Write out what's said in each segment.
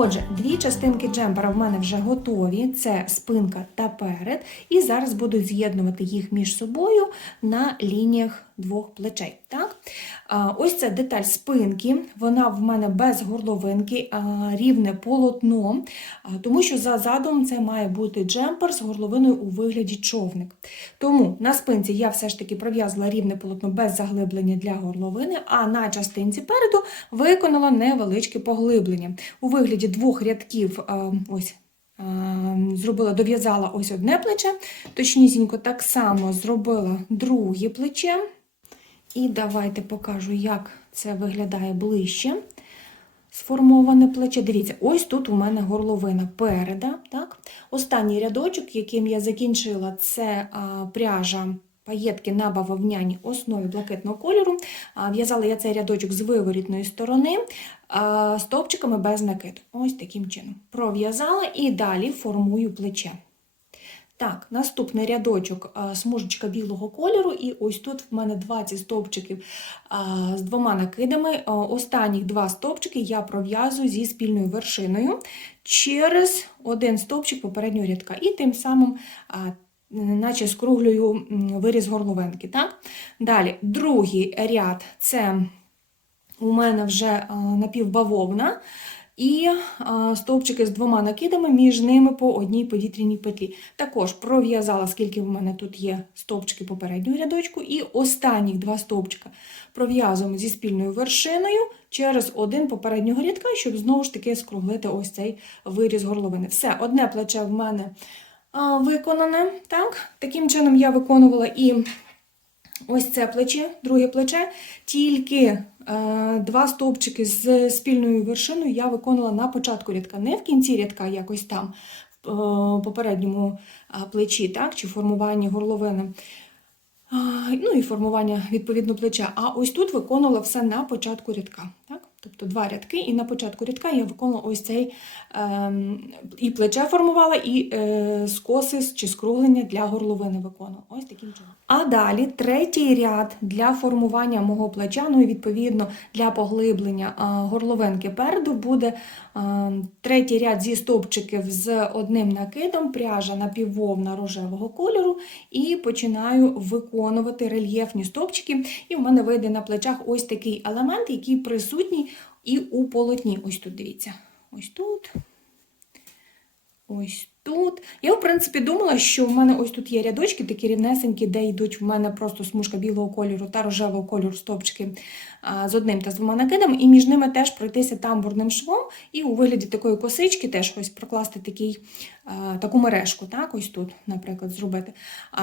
Отже, дві частинки джемпера в мене вже готові: це спинка та перед. І зараз буду з'єднувати їх між собою на лініях двох плечей. Так? Ось це деталь спинки, вона в мене без горловинки, рівне полотно, тому що за задумом це має бути джемпер з горловиною у вигляді човник. Тому на спинці я все ж таки пров'язала рівне полотно без заглиблення для горловини, а на частинці переду виконала невеличке поглиблення. У вигляді двох рядків ось. Зробила, дов'язала ось одне плече, точнісінько так само зробила друге плече. І давайте покажу, як це виглядає ближче. Сформоване плече. Дивіться, ось тут у мене горловина переда. Так? Останній рядочок, яким я закінчила, це а, пряжа паєтки на бавовняній основі блакитного кольору. А, В'язала я цей рядочок з виворітної сторони а, стовпчиками без накиду. Ось таким чином. Пров'язала і далі формую плече. Так, наступний рядочок смужечка білого кольору, і ось тут в мене 20 стовпчиків з двома накидами. А, Останніх два стовпчики я пров'язую зі спільною вершиною через один стовпчик попереднього рядка. І тим самим, наче скруглюю виріз горловинки. Так? Далі, другий ряд це у мене вже напівбавовна. І стовпчики з двома накидами, між ними по одній повітряній петлі. Також пров'язала, скільки в мене тут є стовпчики попереднього рядочку, і останніх два стовпчика пров'язуємо зі спільною вершиною через один попереднього рядка, щоб знову ж таки скруглити ось цей виріз горловини. Все, одне плече в мене виконане. Так? Таким чином я виконувала і ось це плече, друге плече, тільки е, два стовпчики з спільною вершиною я виконала на початку рядка, не в кінці рядка, якось там, в е, попередньому е, плечі, так, чи формуванні горловини. Ну і формування відповідно плеча. А ось тут виконувала все на початку рядка. Так? Тобто два рядки, і на початку рядка я виконувала ось цей ем, і плече формувала, і е, скоси чи скруглення для горловини виконувала. Ось таким чином. А далі третій ряд для формування мого плеча, ну і відповідно для поглиблення а, горловинки переду буде а, третій ряд зі стовпчиків з одним накидом, пряжа напіввовна рожевого кольору, і починаю виконувати рельєфні стовпчики. І в мене вийде на плечах ось такий елемент, який присутній і у полотні. Ось тут дивіться. Ось тут. Ось тут. Я, в принципі, думала, що в мене ось тут є рядочки, такі рівнесенькі, де йдуть в мене просто смужка білого кольору та рожевого кольору стовпчики а, з одним та з двома накидами, і між ними теж пройтися тамбурним швом, і у вигляді такої косички теж ось прокласти такий, таку мережку, так, ось тут, наприклад, зробити,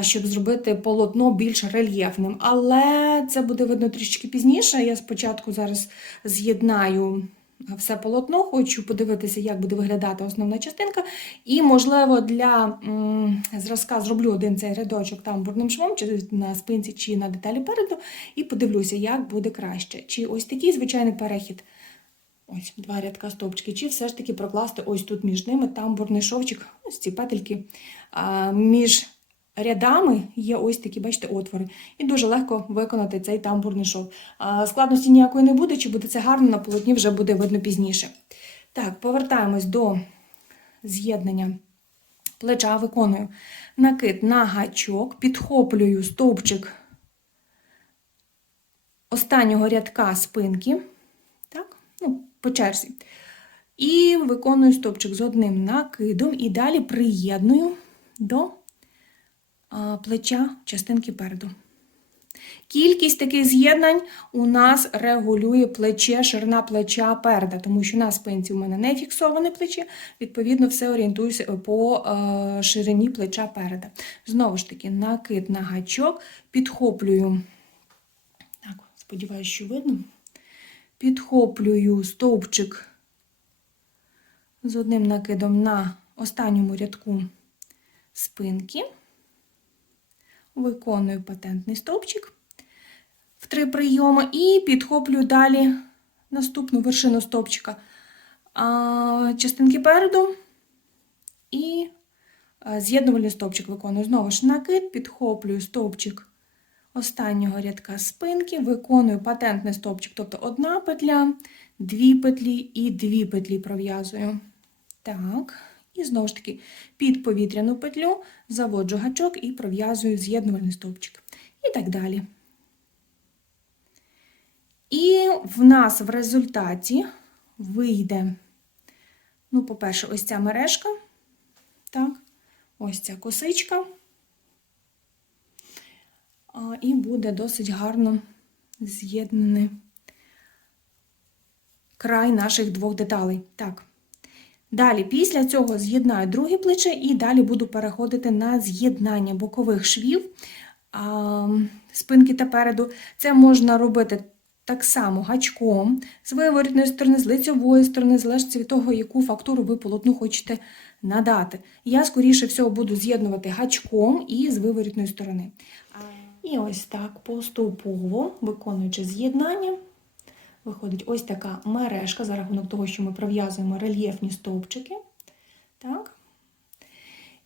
щоб зробити полотно більш рельєфним. Але це буде видно трішки пізніше. Я спочатку зараз з'єднаю все полотно, хочу подивитися, як буде виглядати основна частинка. І, можливо, для м, зразка зроблю один цей рядочок тамбурним швом, чи на спинці, чи на деталі переду, і подивлюся, як буде краще. Чи ось такий звичайний перехід, ось два рядка стовпчики, чи все ж таки прокласти ось тут між ними тамбурний шовчик, ось ці петельки між рядами є ось такі, бачите, отвори. І дуже легко виконати цей тамбурний шов. Складності ніякої не буде, чи буде це гарно на полотні вже буде видно пізніше. Так, повертаємось до з'єднання плеча, виконую накид на гачок, підхоплюю стовпчик останнього рядка спинки, так, ну, по черзі. І виконую стовпчик з одним накидом, і далі приєдную до плеча частинки переду. Кількість таких з'єднань у нас регулює плече, ширина плеча переда, тому що на спинці у мене не фіксоване плече, відповідно, все орієнтуюся по е, ширині плеча переда. Знову ж таки, накид на гачок, підхоплюю, так, сподіваюся, що видно, підхоплюю стовпчик з одним накидом на останньому рядку спинки. Виконую патентний стовпчик в три прийоми і підхоплюю далі наступну вершину стовпчика частинки переду і з'єднувальний стовпчик виконую. Знову ж накид, підхоплюю стовпчик останнього рядка спинки, виконую патентний стовпчик, тобто одна петля, дві петлі і дві петлі пров'язую. Так, і знову ж таки під повітряну петлю заводжу гачок і пров'язую з'єднувальний стовпчик. І так далі. І в нас в результаті вийде, ну, по-перше, ось ця мережка, так, ось ця косичка. І буде досить гарно з'єднаний край наших двох деталей. Так. Далі, після цього з'єднаю друге плече і далі буду переходити на з'єднання бокових швів спинки та переду. Це можна робити так само гачком з виворітної сторони, з лицьової сторони, залежить від того, яку фактуру ви полотну хочете надати. Я, скоріше всього, буду з'єднувати гачком і з виворітної сторони. І ось так поступово, виконуючи з'єднання, виходить ось така мережка за рахунок того, що ми пров'язуємо рельєфні стовпчики. Так.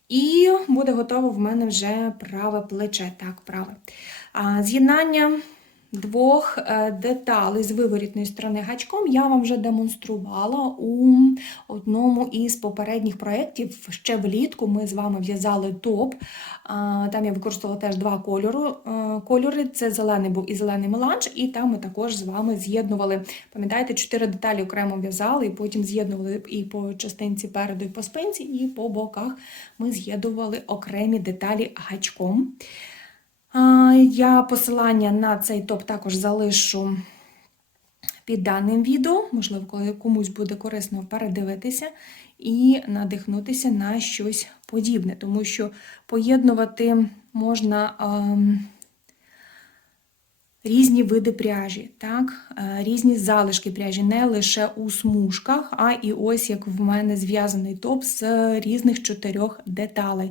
І буде готово в мене вже праве плече. Так, праве. З'єднання двох е, деталей з виворітної сторони гачком я вам вже демонструвала у одному із попередніх проєктів. Ще влітку ми з вами в'язали топ. Там я використовувала теж два кольору. е, кольори. Це зелений був і зелений меланж, і там ми також з вами з'єднували. Пам'ятаєте, чотири деталі окремо в'язали, і потім з'єднували і по частинці переду, і по спинці, і по боках ми з'єднували окремі деталі гачком. Я посилання на цей топ також залишу під даним відео. Можливо, коли комусь буде корисно передивитися і надихнутися на щось подібне, тому що поєднувати можна. ем, Різні види пряжі, так? е, різні залишки пряжі, не лише у смужках, а і ось як в мене зв'язаний топ з різних чотирьох деталей.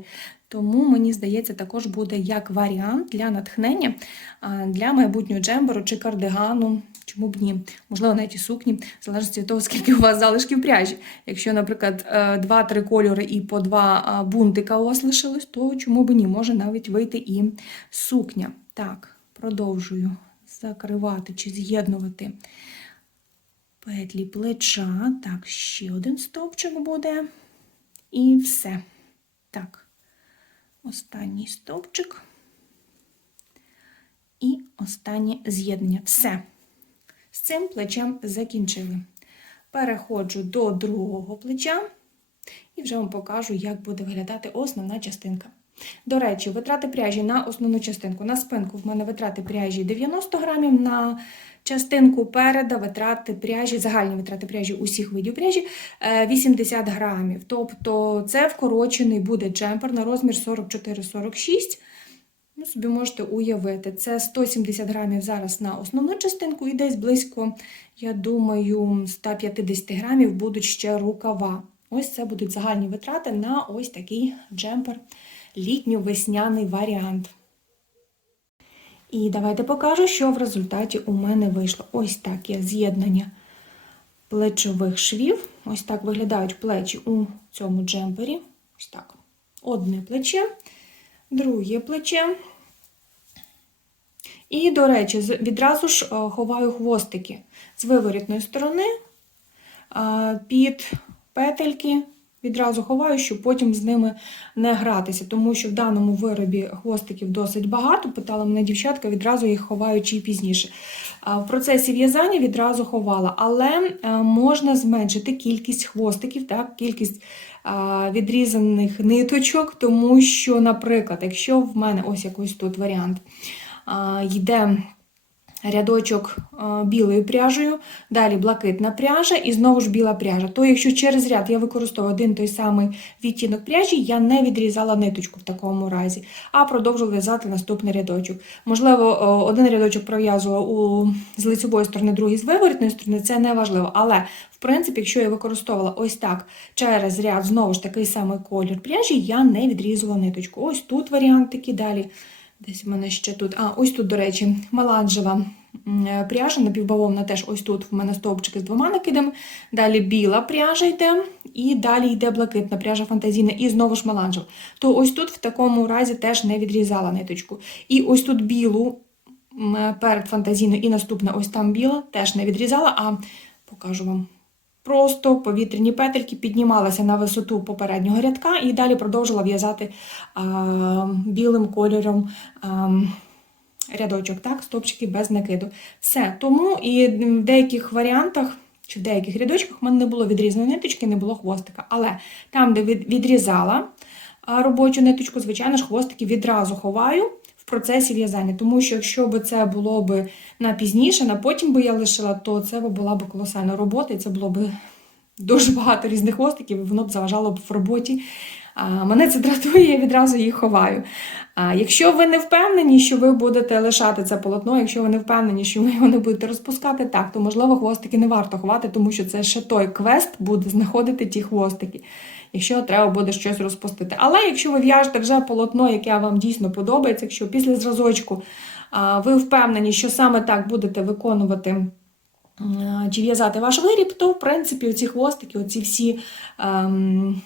Тому, мені здається, також буде як варіант для натхнення для майбутнього джемберу чи кардигану, чому б ні, можливо, навіть і сукні, в залежності від того, скільки у вас залишків пряжі. Якщо, наприклад, е, два-три кольори і по два бунтика у вас лишилось, то чому б ні, може навіть вийти і сукня. Так, продовжую закривати чи з'єднувати петлі плеча. Так, ще один стовпчик буде. І все. Так. Останній стовпчик і останнє з'єднання. Все. З цим плечем закінчили. Переходжу до другого плеча і вже вам покажу, як буде виглядати основна частинка. До речі, витрати пряжі на основну частинку. На спинку в мене витрати пряжі 90 грамів, на частинку переда витрати пряжі, загальні витрати пряжі усіх видів пряжі е, 80 грамів. Тобто це вкорочений буде джемпер на розмір 44-46. Ну, собі можете уявити, це 170 грамів зараз на основну частинку і десь близько, я думаю, 150 грамів будуть ще рукава. Ось це будуть загальні витрати на ось такий джемпер, літньо-весняний варіант. І давайте покажу, що в результаті у мене вийшло. Ось таке з'єднання плечових швів. Ось так виглядають плечі у цьому джемпері. Ось так. Одне плече, друге плече. І, до речі, відразу ж е, ховаю хвостики з виворітної сторони під петельки. Відразу ховаю, щоб потім з ними не гратися, тому що в даному виробі хвостиків досить багато. Питала мене дівчатка, відразу їх ховаю чи пізніше. В процесі в'язання відразу ховала, але е, можна зменшити кількість хвостиків, так, кількість відрізаних ниточок, тому що, наприклад, якщо в мене ось якийсь тут варіант йде рядочок білою пряжею, далі блакитна пряжа і знову ж біла пряжа. То якщо через ряд я використовую один той самий відтінок пряжі, я не відрізала ниточку в такому разі, а продовжувала в'язати наступний рядочок. Можливо, один рядочок пров'язувала з лицевої сторони, другий з виворітної сторони, це не важливо. Але, в принципі, якщо я використовувала ось так через ряд, знову ж такий самий колір пряжі, я не відрізала ниточку. Ось тут варіант такий далі. Десь у мене ще тут. А, ось тут, до речі, меланжева е, пряжа напівбавовна теж ось тут в мене стовпчики з двома накидами. Далі біла пряжа йде, і далі йде блакитна пряжа фантазійна, і знову ж меланжева. То ось тут в такому разі теж не відрізала ниточку. І ось тут білу перед фантазійною і наступна ось там біла, теж не відрізала, а покажу вам. Просто повітряні петельки піднімалася на висоту попереднього рядка і далі продовжила в'язати білим кольором а, рядочок, так, стопчики без накиду. Все. Тому і в деяких варіантах, чи в деяких рядочках в мене не було відрізаної ниточки, не було хвостика. Але там, де відрізала робочу ниточку, звичайно ж, хвостики відразу ховаю процесі в'язання. Тому що якщо б це було б на пізніше, на потім би я лишила, то це б була б колосальна робота, і це було б дуже багато різних хвостиків, і воно б заважало б в роботі. А, мене це дратує, я відразу їх ховаю. А, якщо ви не впевнені, що ви будете лишати це полотно, якщо ви не впевнені, що ви його не будете розпускати, так, то можливо хвостики не варто ховати, тому що це ще той квест буде знаходити ті хвостики, якщо треба буде щось розпустити. Але якщо ви в'яжете вже полотно, яке вам дійсно подобається, якщо після зразочку ви впевнені, що саме так будете виконувати. Чи в'язати ваш виріб, то в принципі ці хвостики, оці всі ем,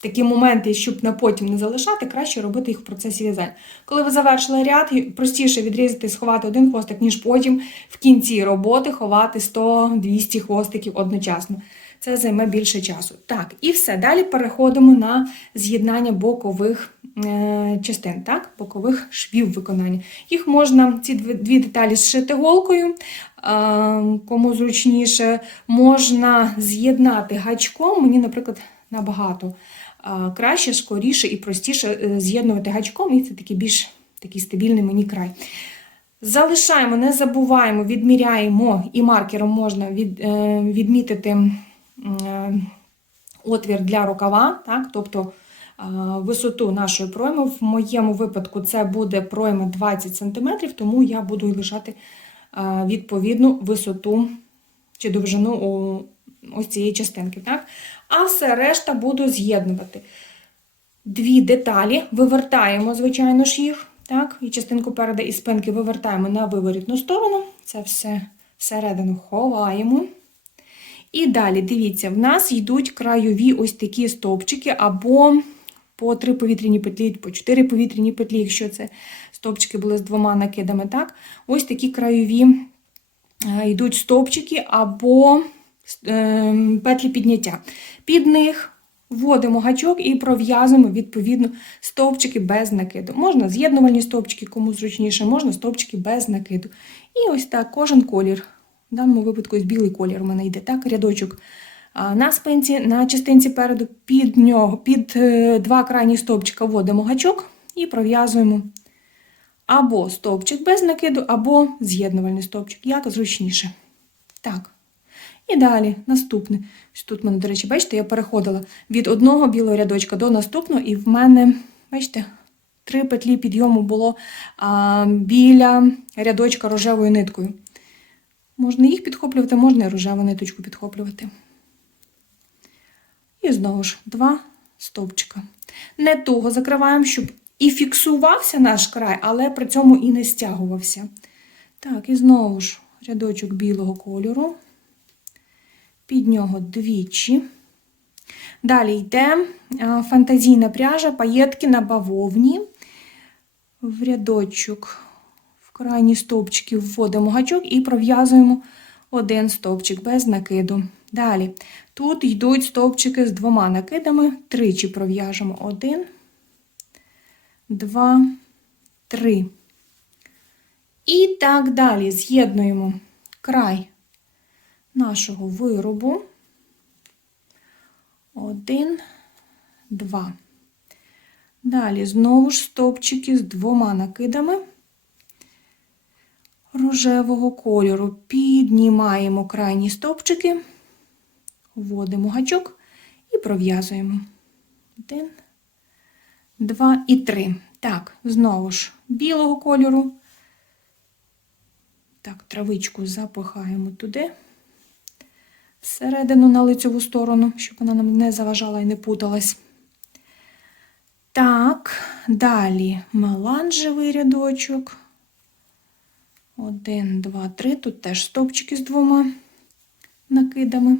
такі моменти, щоб на потім не залишати, краще робити їх в процесі в'язання. Коли ви завершили ряд, простіше відрізати і сховати один хвостик, ніж потім в кінці роботи ховати 100-200 хвостиків одночасно. Це займе більше часу. Так, і все. Далі переходимо на з'єднання бокових е, частин, так? бокових швів виконання. Їх можна, ці дві, деталі зшити голкою, е, кому зручніше, можна з'єднати гачком. Мені, наприклад, набагато е, краще, скоріше і простіше з'єднувати гачком, і це такий більш такий стабільний мені край. Залишаємо, не забуваємо, відміряємо, і маркером можна від, відмітити отвір для рукава, так, тобто е, висоту нашої пройми. В моєму випадку це буде пройма 20 см, тому я буду лишати е, відповідну висоту чи довжину у ось цієї частинки. Так? А все решта буду з'єднувати. Дві деталі вивертаємо, звичайно ж, їх. Так, і частинку переда і спинки вивертаємо на виворітну сторону. Це все всередину ховаємо. І далі, дивіться, в нас йдуть крайові ось такі стовпчики, або по три повітряні петлі, по чотири повітряні петлі, якщо це стовпчики були з двома накидами. так? Ось такі крайові е, йдуть стовпчики або е, петлі підняття. Під них вводимо гачок і пров'язуємо відповідно стовпчики без накиду. Можна з'єднувальні стовпчики, кому зручніше, можна стовпчики без накиду. І ось так кожен колір. В даному випадку ось білий колір у мене йде, так, рядочок. На спинці, на частинці переду під нього, під е, два крайні стовпчика вводимо гачок і пров'язуємо або стовпчик без накиду, або з'єднувальний стовпчик, як зручніше. Так. І далі наступне. Тут мене, до речі, бачите, я переходила від одного білого рядочка до наступного, і в мене, бачите, три петлі підйому було а, біля рядочка рожевою ниткою. Можна їх підхоплювати, можна і рожеву ниточку підхоплювати. І знову ж два стовпчика. Не туго закриваємо, щоб і фіксувався наш край, але при цьому і не стягувався. Так, і знову ж рядочок білого кольору. Під нього двічі. Далі йде фантазійна пряжа, паєтки на бавовні. В рядочок, крайні стовпчики вводимо гачок і пров'язуємо один стовпчик без накиду. Далі, тут йдуть стовпчики з двома накидами, тричі пров'яжемо. Один, два, три. І так далі з'єднуємо край нашого виробу. Один, два. Далі знову ж стовпчики з двома накидами рожевого кольору. Піднімаємо крайні стовпчики, вводимо гачок і пров'язуємо. Один, два і три. Так, знову ж білого кольору. Так, травичку запихаємо туди всередину на лицеву сторону, щоб вона нам не заважала і не путалась. Так, далі меланжевий рядочок. Один, два, три. Тут теж стовпчики з двома накидами.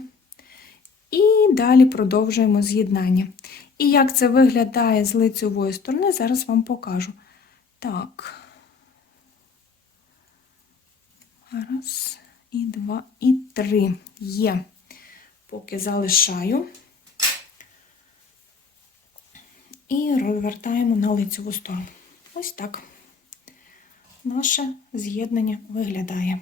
І далі продовжуємо з'єднання. І як це виглядає з лицевої сторони, зараз вам покажу. Так. Раз. і два, і три. Є. Поки залишаю. І розвертаємо на лицеву сторону. Ось так наше з'єднання виглядає.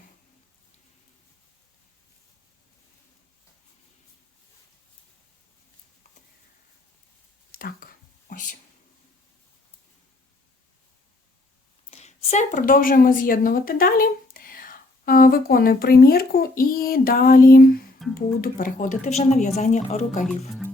Так, ось. Все, продовжуємо з'єднувати далі. Е, Виконую примірку і далі буду переходити вже на в'язання рукавів.